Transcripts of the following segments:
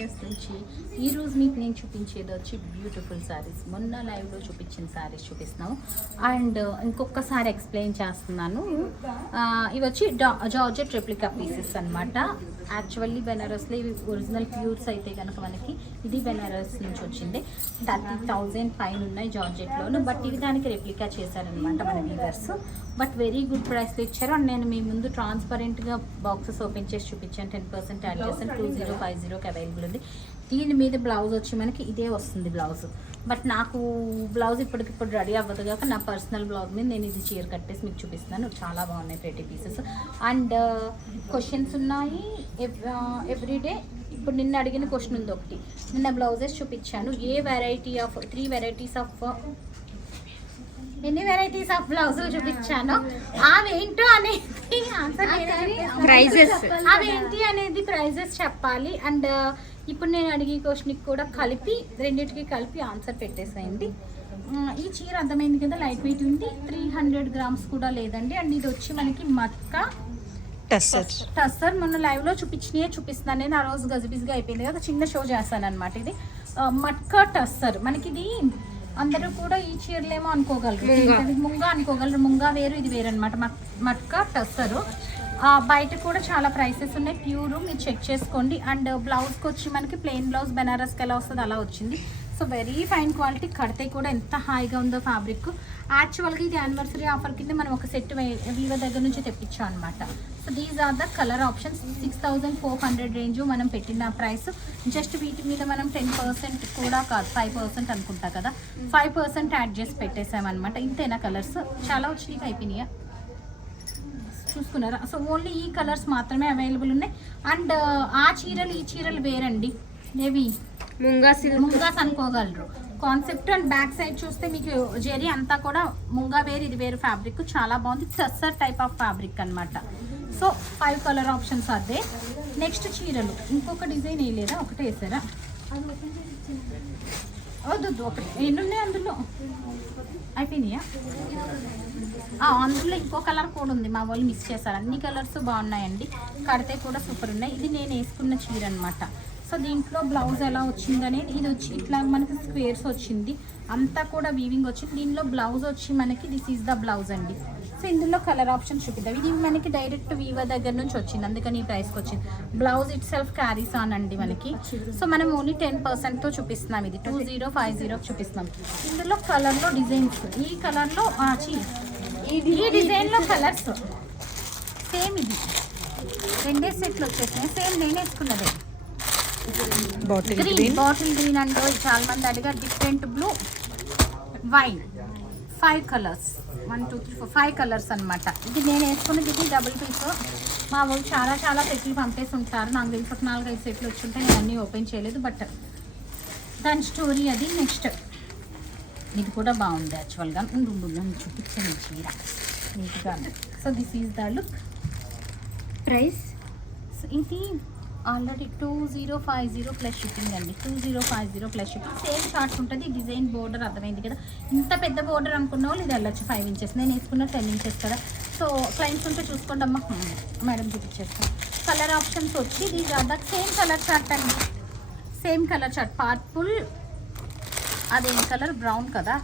Videos నుంచి ఈరోజు మీకు నేను చూపించేది వచ్చి బ్యూటిఫుల్ శారీస్. మొన్న లైవ్లో చూపించిన శారీస్ చూపిస్తున్నాము అండ్ ఇంకొకసారి ఎక్స్ప్లెయిన్ చేస్తున్నాను. ఇవి వచ్చి జార్జెట్ రెప్లికా పీసెస్ అనమాట. యాక్చువల్లీ బెనారస్లో ఇవి ఒరిజినల్ ప్యూర్స్ అయితే కనుక మనకి ఇది బెనారస్ నుంచి వచ్చింది. 30,000 పైన ఉన్నాయి జార్జెట్లోను. బట్ ఇవి దానికి రెప్లికా చేశారనమాట మన వీవర్స్. బట్ వెరీ గుడ్ ప్రైస్లో ఇచ్చారు. అండ్ నేను మీ ముందు ట్రాన్స్పరెంట్గా బాక్సెస్ ఓపెన్ చేసి చూపించాను. 10% యాడ్ చేస్తాను. 2050కి అవైలబుల్ ఉంది. దీని మీద బ్లౌజ్ వచ్చి మనకి ఇదే వస్తుంది బ్లౌజ్. బట్ నాకు బ్లౌజ్ ఇప్పటికిప్పుడు రెడీ అవ్వదు కాక నా పర్సనల్ బ్లౌజ్ మీద నేను ఇది చీర కట్టేసి మీకు చూపిస్తున్నాను. చాలా బాగున్నాయి ప్రెటీ పీసెస్. అండ్ క్వశ్చన్స్ ఉన్నాయి ఎవ్రీడే. ఇప్పుడు నిన్న అడిగిన క్వశ్చన్ ఉంది ఒకటి. నిన్న బ్లౌజెస్ చూపించాను. ఏ వెరైటీ ఆఫ్ 3 వెరైటీస్ ఆఫ్ ఎన్ని వెరైటీస్ ఆఫ్ బ్లౌజులు చూపించాను. అవేంటో అనేది ఆన్సర్ ప్రైజెస్, అవేంటి అనేది ప్రైజెస్ చెప్పాలి. అండ్ ఇప్పుడు నేను అడిగే క్వశ్చన్కి కూడా కలిపి రెండింటికి కలిపి ఆన్సర్ పెట్టేసేయండి. ఈ చీర అర్థమైంది కదా, లైట్ వెయిట్ ఉంది. 300 గ్రామ్స్ కూడా లేదండి. అండ్ ఇది వచ్చి మనకి మట్కా టస్సర్. మొన్న లైవ్లో చూపిస్తున్నాను నేను. ఆ రోజు గజిబిజిగా అయిపోయింది కదా, చిన్న షో చేస్తాను అనమాట. ఇది మట్కా టస్సర్. మనకి ఇది అందరూ కూడా ఈ చీరలేమో అనుకోగలరు, ముంగా అనుకోగలరు. ముంగా వేరు, ఇది వేరు అనమాట. మట్కా టస్సరు. బయట కూడా చాలా ప్రైసెస్ ఉన్నాయి. ప్యూర్ మీరు చెక్ చేసుకోండి. అండ్ బ్లౌజ్కి వచ్చి మనకి ప్లెయిన్ బ్లౌజ్ బెనారస్కి ఎలా వస్తుంది అలా వచ్చింది. So very fine quality. కడితే కూడా ఎంత హాయిగా ఉందో ఫ్యాబ్రిక్. యాక్చువల్గా ఇది యానివర్సరీ ఆఫర్ కింద మనం ఒక సెట్ వీవర్ దగ్గర నుంచి తెప్పించాం అనమాట. So these are the colour options. 6400 range మనం పెట్టిన ప్రైస్. జస్ట్ వీటి మీద మనం 10% కూడా కాదు, 5% అనుకుంటా కదా, 5% యాడ్ చేసి పెట్టేసామన్నమాట. ఇంతేనా కలర్స్? చాలా వచ్చినాయి, అయిపోయినాయా చూసుకున్నారా? సో ఓన్లీ ఈ కలర్స్ మాత్రమే అవైలబుల్ ఉన్నాయి. అండ్ ఆ చీరలు ఈ చీరలు వేరండి. ఏవి ముంగాస్ అనుకోగలరు కాన్సెప్ట్. అండ్ బ్యాక్ సైడ్ చూస్తే మీకు జెరీ అంతా కూడా ముంగా వేరు, ఇది వేరు ఫ్యాబ్రిక్. చాలా బాగుంది. టస్సర్ టైప్ ఆఫ్ ఫ్యాబ్రిక్ అనమాట. సో 5 కలర్ ఆప్షన్స్ అదే. నెక్స్ట్ చీరలు ఇంకొక డిజైన్ వేయలేదా? ఒకటే వేసారా? వద్దు, ఒకటి. ఎన్ని ఉన్నాయి అందులో? అయిపోయినాయా? అందులో ఇంకో కలర్ కూడా ఉంది, మా వాళ్ళు మిస్ చేశారు. అన్ని కలర్స్ బాగున్నాయండి. కడితే కూడా సూపర్ ఉన్నాయి. ఇది నేను వేసుకున్న చీర అనమాట. సో దీంట్లో బ్లౌజ్ ఎలా వచ్చిందనేది, ఇది వచ్చి ఇట్లా మనకి స్క్వేర్స్ వచ్చింది, అంతా కూడా వీవింగ్ వచ్చింది. దీనిలో బ్లౌజ్ వచ్చి మనకి దిస్ ఈజ్ ద బ్లౌజ్ అండి. సో ఇందులో కలర్ ఆప్షన్ చూపిద్దాం. ఇది మనకి డైరెక్ట్ వీవర్ దగ్గర నుంచి వచ్చింది, అందుకని ఈ ప్రైస్కి వచ్చింది. Blouse it self carries on అండి మనకి. సో మనం ఓన్లీ 10%తో చూపిస్తున్నాం. ఇది 2050 చూపిస్తున్నాం. ఇందులో కలర్లో డిజైన్స్, ఈ కలర్లో ఈ డిజైన్లో కలర్స్ సేమ్. ఇది 2 సెట్లు వచ్చేసినాయి. సేమ్ నేను వేసుకున్నదే బాటిల్ గ్రీన్ అంటో చాలా మంది అడిగారు. Different blue, wine, 5 colours, 1 2 3 4 5 colours అనమాట. ఇది నేను వేసుకున్నది. ఇది డబుల్ పీస్. మా వాళ్ళు చాలా సెట్లు పంపేసి ఉంటారు. నాకు తెలిసి 4-5 సెట్లు వచ్చి ఉంటాయి. నేను అన్నీ ఓపెన్ చేయలేదు, బట్ దాని స్టోరీ అది. నెక్స్ట్ ఇది కూడా బాగుంది యాక్చువల్గా. చూపించాను చీర నీట్గా. So this is the look. Price ఇది ఆల్రెడీ 2050 ప్లస్ షిప్పింగ్ అండి. 2050 ప్లస్ షిప్పింగ్. సేమ్ షార్ట్స్ ఉంటుంది. డిజైన్ బోర్డర్ అర్థమైంది కదా. ఇంత పెద్ద బోర్డర్ అనుకున్న వాళ్ళు ఇది వెళ్ళొచ్చు. 5 ఇంచెస్. నేను వేసుకున్న 10 ఇంచెస్ కదా. సో క్లయింట్స్ ఉంటే చూసుకోండి అమ్మా. మేడం చూపించేస్తాను. కలర్ ఆప్షన్స్ వచ్చి these are the same colour chart అండి. Same colour chart. పర్పుల్, అదేం కలర్? బ్రౌన్ కదా.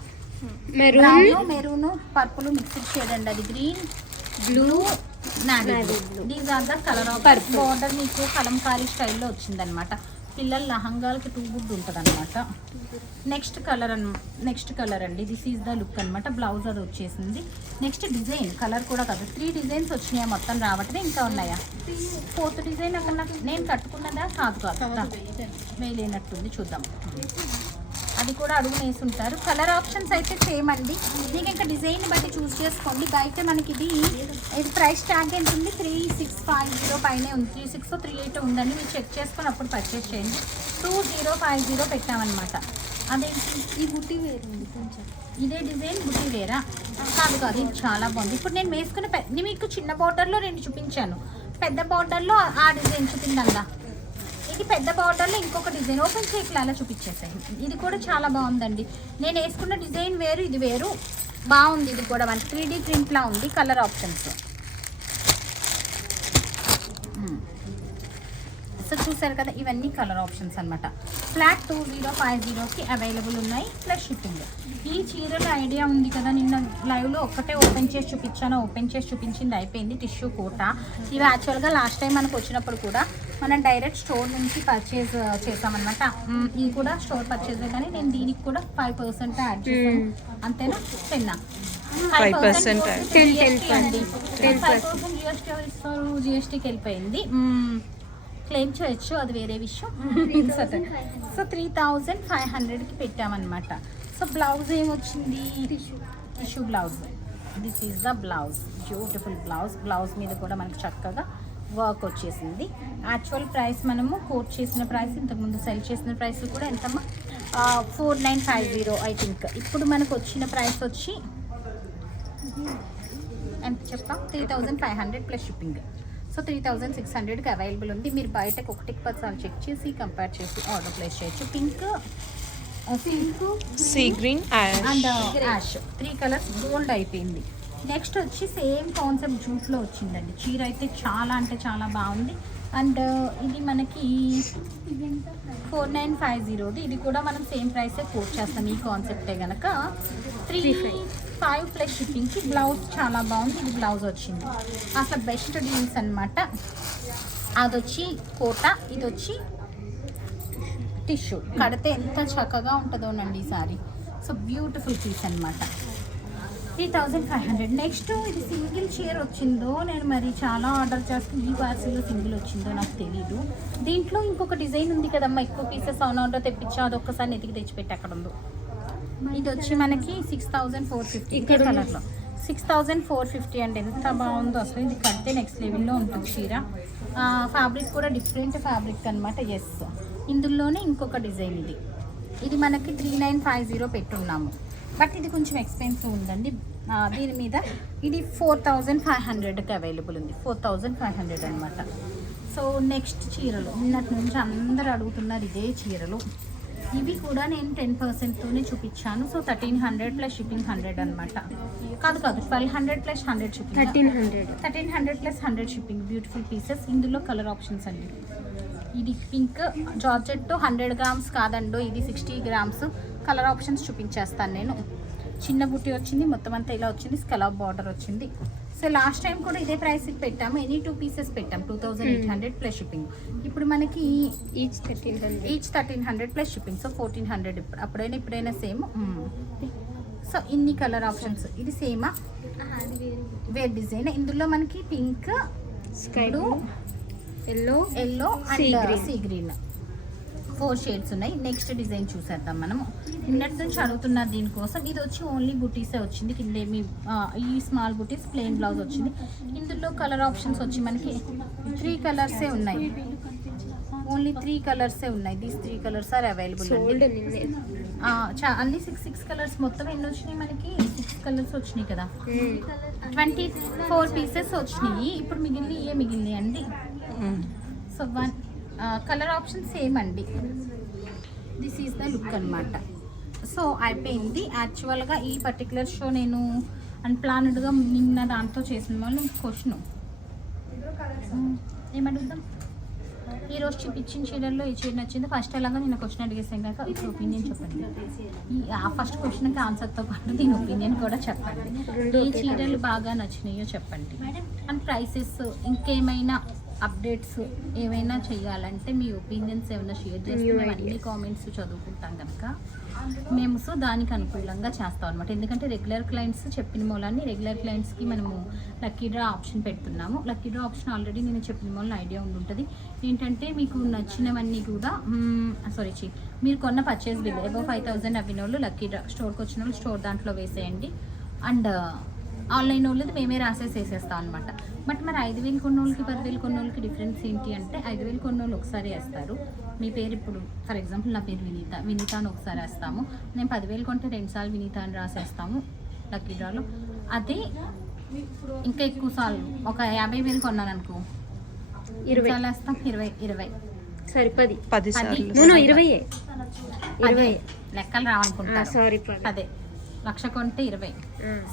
మెరూన్ పర్పుల్ మిక్స్డ్ షేడ్ అండి. అది green, blue, these are the colour of border. మీకు కలంకారీ స్టైల్లో వచ్చిందనమాట. పిల్లల లహంగాలకి 2 గుడ్ ఉంటుంది అనమాట. నెక్స్ట్ కలర్ అండి. దిస్ ఈజ్ ద లుక్ అనమాట. బ్లౌజ్ అది వచ్చేసింది. నెక్స్ట్ డిజైన్ కలర్ కూడా కాదు. 3 డిజైన్స్ వచ్చినాయా మొత్తం రావట్లే, ఇంకా ఉన్నాయా? 4th డిజైన్ అక్కడ నేను కట్టుకున్నదా? కాదు వేయలేనట్టుంది. చూద్దాం. అది కూడా అడుగు వేసుంటారు. కలర్ ఆప్షన్స్ అయితే సేమ్ అండి. మీకు ఇంకా డిజైన్ బట్టి చూస్ చేసుకోండి. బయట మనకి ఇది ప్రైస్ ట్యాగ్ ఎంత ఉంది? 3650 పైనే ఉంది. 36 38 ఉందండి. మీరు చెక్ చేసుకొని అప్పుడు పర్చేస్ చేయండి. 2050 పెట్టామన్నమాట. అదేంటి ఈ బుట్టి వేరు ఉంది కొంచెం. ఇదే డిజైన్ బుట్టి వేరా? కాదు, ఇది చాలా బాగుంది. ఇప్పుడు నేను వేసుకున్న మీకు చిన్న బార్డర్లో 2 చూపించాను. పెద్ద బార్డర్లో ఆ డిజైన్ చూపిందంగా. ఇది పెద్ద బార్డర్లో ఇంకొక డిజైన్ ఓపెన్ చేయట్లా అలా చూపించేసాయి. ఇది కూడా చాలా బాగుందండి. నేను వేసుకున్న డిజైన్ వేరు, ఇది వేరు. బాగుంది. ఇది కూడా 3D ప్రింట్లా ఉంది. Colour options. సో చూసారు కదా, ఇవన్నీ కలర్ ఆప్షన్స్ అనమాట. ఫ్లాట్ 2050కి అవైలబుల్ ఉన్నాయి ప్లస్ షిప్పింగ్. ఈ చీరల ఐడియా ఉంది కదా, నిన్న లైవ్లో ఒక్కటే ఓపెన్ చేసి చూపించాను, ఓపెన్ చేసి చూపించింది అయిపోయింది. టిష్యూ కోట ఇవి యాక్చువల్గా లాస్ట్ టైం మనకు వచ్చినప్పుడు కూడా మనం డైరెక్ట్ స్టోర్ నుంచి పర్చేజ్ చేసామన్నమాట. ఇది కూడా స్టోర్ పర్చేజ్, కానీ నేను దీనికి కూడా 5% యాడ్ చేసాను. అంతేనా? 5% అండి. 5% జిఎస్టీ ఇస్తారు, జిఎస్టీకి వెళ్ళిపోయింది. క్లెయిమ్ చేయొచ్చు, అది వేరే విషయం. సో 3500కి పెట్టామన్నమాట. సో బ్లౌజ్ ఏమొచ్చింది? Tissue blouse. This is the blouse, beautiful blouse. Blouse మీద కూడా మనకి చక్కగా వర్క్ వచ్చేసింది. యాక్చువల్ ప్రైస్ మనము కోట్ చేసిన ప్రైస్, ఇంతకుముందు సెల్ చేసిన ప్రైస్ కూడా ఎంతమ్మా? 4950 ఐ థింక్. ఇప్పుడు మనకు వచ్చిన ప్రైస్ వచ్చి ఎంత చెప్తాం? 3500 ప్లస్ షిప్పింగ్. సో 3600కి అవైలబుల్ ఉంది. మీరు బయటకు 1 చెక్ చేసి కంపేర్ చేసి ఆర్డర్ ప్లేస్ చేయొచ్చు. Pink, sea green and ash, 3 colours gold అయిపోయింది. నెక్స్ట్ వచ్చి సేమ్ కాన్సెప్ట్ జూట్లో వచ్చిందండి. చీర అయితే చాలా అంటే చాలా బాగుంది. అండ్ ఇది మనకి 4950. ఇది కూడా మనం సేమ్ ప్రైసే కోట్ చేస్తాం. ఈ కాన్సెప్టే కనుక 35 ప్లస్ షిప్పింగ్కి. బ్లౌజ్ చాలా బాగుంది. ఇది బ్లౌజ్ వచ్చింది. అసలు బెస్ట్ డీల్స్ అనమాట. అది వచ్చి కోట, ఇది వచ్చి టిష్యూ. కడితే ఎంత చక్కగా ఉంటుందోనండి ఈ సారీ. సో బ్యూటిఫుల్ పీస్ అనమాట. 3500. నెక్స్ట్ ఇది సింగిల్ చీర వచ్చిందో, నేను మరి చాలా ఆర్డర్ చేస్తే ఈ పార్సిల్లో సింగిల్ వచ్చిందో నాకు తెలీదు. దీంట్లో ఇంకొక డిజైన్ ఉంది కదమ్మా, ఎక్కువ పీసెస్ ఆన్ ఆర్డర్ తెప్పించా, అది ఒక్కసారి నెతికి తెచ్చిపెట్టి అక్కడ ఉంది. ఇది వచ్చి మనకి 6450 ఇదే కలర్లో 6450 అండి. ఎంత బాగుందో అసలు. ఇది కడితే నెక్స్ట్ లెవెల్లో ఉంటుంది చీర. ఫ్యాబ్రిక్ కూడా డిఫరెంట్ ఫ్యాబ్రిక్ అనమాట. ఎస్, ఇందులోనే ఇంకొక డిజైన్. ఇది మనకి 3950 పెట్టున్నాము. బట్ ఇది కొంచెం ఎక్స్పెన్సివ్ ఉందండి. దీని మీద ఇది 4500కి అవైలబుల్ ఉంది. 4500 అనమాట. సో నెక్స్ట్ చీరలు నిన్నటి నుంచి అందరూ అడుగుతున్నారు ఇదే చీరలు. ఇవి కూడా నేను 10%తోనే చూపించాను. సో 1300 ప్లస్ షిప్పింగ్ 100 అనమాట. కాదు 1200 plus 100 shipping. 1300 plus 100 shipping. Beautiful pieces. ఇందులో కలర్ ఆప్షన్స్ అండి. ఇది పింక్ జార్జెట్ 100 గ్రామ్స్ కాదండో, ఇది 60 గ్రామ్స్. కలర్ ఆప్షన్స్ చూపించేస్తాను నేను. చిన్న బుట్టి వచ్చింది, మొత్తం అంతా ఇలా వచ్చింది, స్కలాప్ బార్డర్ వచ్చింది. సో లాస్ట్ టైం కూడా ఇదే ప్రైస్కి పెట్టాము. ఎనీ 2 పీసెస్ పెట్టాం 2800 ప్లస్ షిప్పింగ్. ఇప్పుడు మనకి ఈచ్ 1300 ప్లస్ షిప్పింగ్. సో 1400. ఇప్పుడైనా సేమ్. సో ఇన్ని కలర్ ఆప్షన్స్. ఇది సేమా వేర్ డిజైన్. ఇందులో మనకి pink, sky blue, yellow and sea green 4 shades ఉన్నాయి. నెక్స్ట్ డిజైన్ చూసేద్దాం మనము. నిన్నటి నుంచి అడుగుతున్నారు దీనికోసం. ఇది వచ్చి ఓన్లీ బుటీసే వచ్చింది. కింద ఏమి ఈ స్మాల్ బుటీస్, ప్లెయిన్ బ్లౌజ్ వచ్చింది. ఇందులో కలర్ ఆప్షన్స్ వచ్చి మనకి 3 కలర్సే ఉన్నాయి. ఓన్లీ 3 కలర్సే ఉన్నాయి. These 3 colours are available. అన్ని 6 కలర్స్. మొత్తం ఎన్ని వచ్చినాయి మనకి? 6 కలర్స్ వచ్చినాయి కదా. 24 పీసెస్ వచ్చినాయి. ఇప్పుడు మిగిలినాయి అండి. సో కలర్ ఆప్షన్ సేమ్ అండి. దిస్ ఈజ్ ద లుక్ అనమాట. సో అయిపోయింది. యాక్చువల్గా ఈ పర్టికులర్ షో నేను అన్ప్లాన్డ్గా నిన్న దాంతో చేసిన వాళ్ళు క్వశ్చన్ ఏమడుగుదాం. ఈరోజు చూపించిన చీరల్లో ఈ చీర నచ్చింది. ఫస్ట్ ఎలాగో నేను క్వశ్చన్ అడిగేసాను కనుక ఇప్పుడు ఒపీనియన్ చెప్పండి. ఆ ఫస్ట్ క్వశ్చన్కి ఆన్సర్తో పాటు దీని ఒపీనియన్ కూడా చెప్పండి. ఏ చీరలు బాగా నచ్చినాయో చెప్పండి. అండ్ ప్రైసెస్, ఇంకేమైనా అప్డేట్స్ ఏమైనా చేయాలంటే మీ ఒపీనియన్స్ ఏమైనా షేర్ చేస్తే మేము అన్ని కామెంట్స్ చదువుకుంటాం కనుక మేము సో దానికి అనుకూలంగా చేస్తాం అనమాట. ఎందుకంటే రెగ్యులర్ క్లయింట్స్ చెప్పిన మూలాన్ని రెగ్యులర్ క్లయింట్స్కి మనము లక్కీ డ్రా ఆప్షన్ పెడుతున్నాము. లక్కీ డ్రా ఆప్షన్ ఆల్రెడీ నేను చెప్పిన మూలన ఐడియా ఉంటుంది. ఏంటంటే మీకు నచ్చినవన్నీ కూడా మీరు కొన్న పర్చేస్ బిల్ అబౌవ్ 5000 అవిన వాళ్ళు లక్కీ డ్రా, స్టోర్కి వచ్చిన వాళ్ళు స్టోర్ దాంట్లో వేసేయండి. అండ్ ఆన్లైన్ వాళ్ళది మేమే వేసేస్తాం అనమాట. బట్ మరి 5000 కొన్నోళ్ళకి 10,000 కొన్నోళ్ళకి డిఫరెన్స్ ఏంటి అంటే 5000 కొన్నోళ్ళు ఒకసారి వేస్తారు. మీ పేరు ఇప్పుడు ఫర్ ఎగ్జాంపుల్ నా పేరు వినీత అని ఒకసారి వేస్తాము. నేను 10,000 కొంటే 2 సార్లు వినీత అని రాసేస్తాము లక్కీ డ్రాలో. అదే ఇంకా ఎక్కువ సార్లు ఒక 50,000 కొన్నాను అనుకో 20 సార్లు వేస్తాం. 20 సరే 10 లెక్కలు రావనుకుంటా. అదే 1,00,000 కొంటే 20.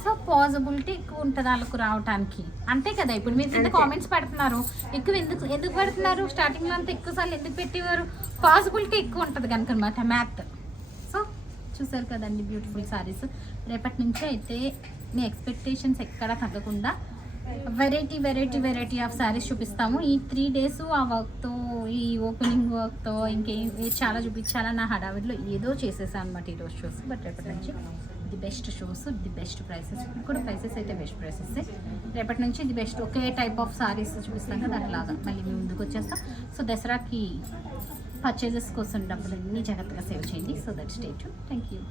సో పాసిబిలిటీ ఎక్కువ ఉంటుంది వాళ్ళకు రావడానికి, అంతే కదా. ఇప్పుడు మీరు కింద కామెంట్స్ పెడుతున్నారు, ఎక్కువ ఎందుకు పెడుతున్నారు, స్టార్టింగ్లో అంతా ఎక్కువ సార్లు ఎందుకు పెట్టేవారు, పాసిబిలిటీ ఎక్కువ ఉంటుంది కనుక అనమాట మ్యాథ్. సో చూసారు కదండి బ్యూటిఫుల్ సారీస్. రేపటి నుంచి అయితే మీ ఎక్స్పెక్టేషన్స్ ఎక్కడా తగ్గకుండా వెరైటీ ఆఫ్ శారీస్ చూపిస్తాము. ఈ 3 days ఆ వర్క్తో, ఈ ఓపెనింగ్ వర్క్తో ఇంకేం చాలా చూపించాలా నా హడావిడిలో ఏదో చేసేసాను అనమాట ఈరోజు షోస్. బట్ రేపటి నుంచి the best shows, the best prices. ఇప్పుడు కూడా ప్రైసెస్ అయితే బెస్ట్ ప్రైసెస్. రేపటి నుంచి the best okay type of saris చూపిస్తాం కదా, అట్లాగా మళ్ళీ మేము ముందుకు వచ్చేస్తాం. సో దసరాకి పర్చేజెస్ కోసం డబ్బులన్నీ జాగ్రత్తగా సేవ్ చేయండి. So that stay tune. Thank you.